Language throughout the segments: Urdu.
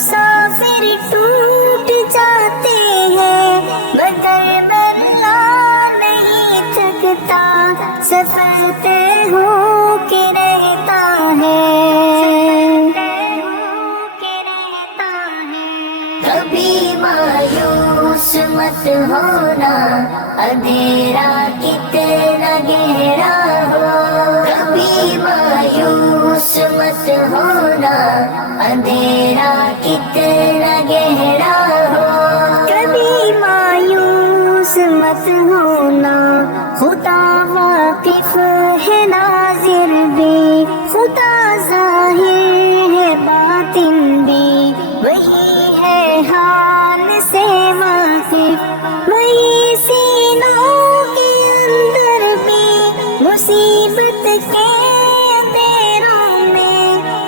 مسافر ٹوٹ جاتے ہیں مگر بلّا نہیں تھکتا، سفر طے ہو کے رہتا ہے۔ کبھی مایوس مت ہونا، اندھیرا کتنا گہرا ہو، کبھی مایوس مت ہونا، اندھیرا کتنا گہرا ہو، کبھی مایوس مت ہونا، خدا واقف ہے ناظر بھی، خدا ظاہر ہے باطن بھی، وہی ہے حال سے واقف، وہی سینوں کے اندر بھی، مصیبت کے اندھیروں میں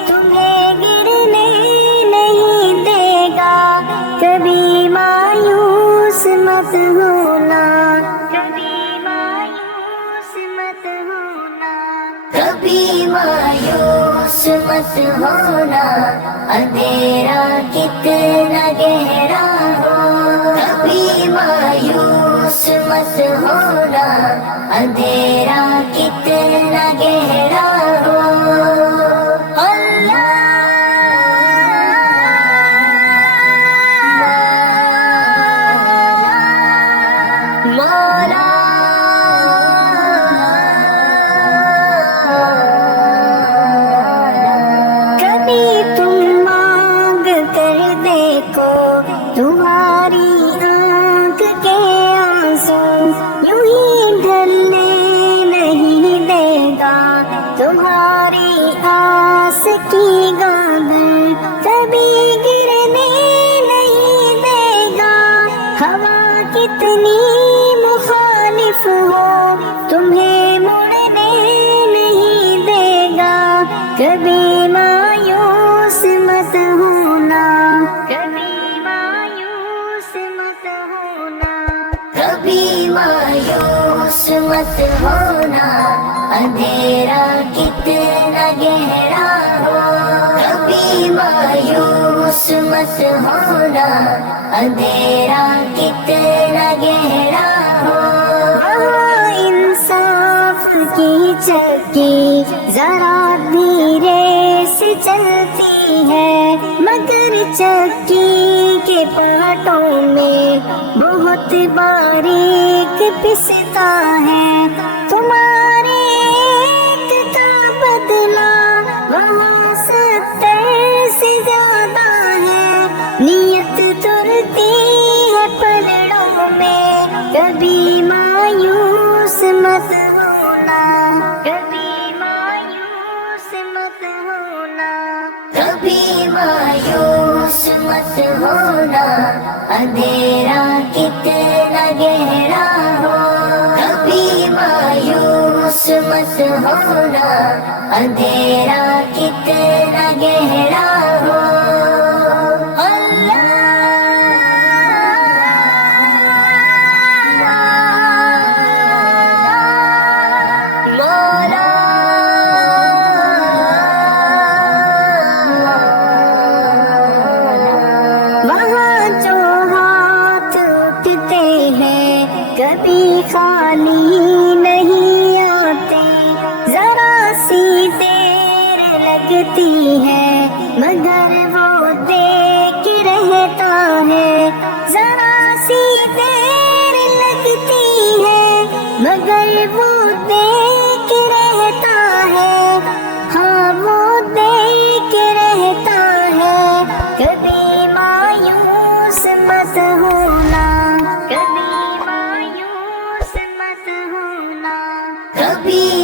تمہیں گرنے نہیں دے گا، کبھی مایوس مت ہونا، کبھی مایوس مت ہونا، کبھی مایوس مت ہونا، اندھیرا کتنا گہرا ہو، کبھی مایوس مت ہونا، اندھیرا کتنا گہرا ہو۔ تمہاری آنکھ کے آنسو یوں ہی ڈھلنے نہیں دے گا، تمہاری آس کی گاگر کبھی گرنے نہیں دے گا، ہوا کتنی مخالف ہو تمہیں مڑنے نہیں دے گا، کبھی مایوس مت ہونا، کبھی کبھی مایوس مت ہونا، اندھیرا کتنا گہرا ہو، کبھی مایوس مت ہونا، اندھیرا کتنا گہرا ہو، وہاں انصاف کی چکی ذرا دھیرے سے چلتی ہے، مگر چکی کے پاٹوں میں بہت باریک پستا ہے، تمہارے ایک کا بدلہ وہاں 70 سے زیادہ ہے، نیت ترتی ہے پلڑوں میں، کبھی مایوس مت ہونا، کبھی مایوس مت ہونا، کبھی مایوس مت ہونا، اندھیرا کتنا گہرا ہو، کبھی مایوس مت ہونا، اندھیرا کتنا گہرا ہو۔ کبھی خالی نہیں آتے، ذرا سی دیر لگتی ہے مگر وہ دیکھ رہتا ہے، ذرا سی دیر لگتی ہے مگر وہ دیکھ رہتا ہے، ہاں وہ دیکھ رہتا ہے، کبھی مایوس مت ہونا، کبھی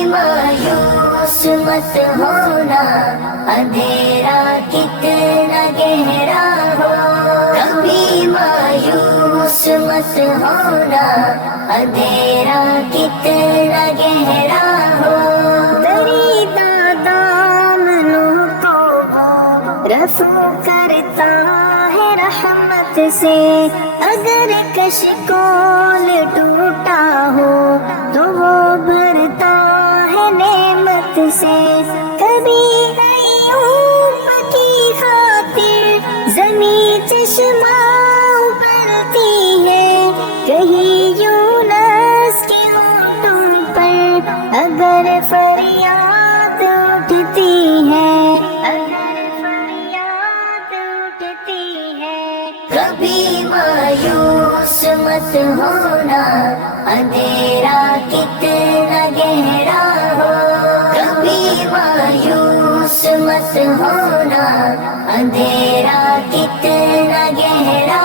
مایوس مت ہونا، اندھیرا کتنا گہرا ہو، کبھی مایوس مت ہونا، اندھیرا کتنا گہرا ہو، دریدہ دامنوں کو رفع کرتا ہے رحمت سے، اگر کشکول ٹوٹا ہو تو وہ بھرتا ہے نعمت سے، کبھی ایوب کی خاطر زمین چشماں ابلتی ہے کہیں یونس کے ہونٹوں پر اگر فریاد اٹھتی ہے، اگر فریاد اٹھتی ہے۔ کبھی مایوس مت ہونا اندھیرا کتنا گہرا ہو، کبھی مایوس مت ہونا اندھیرا کتنا گہرا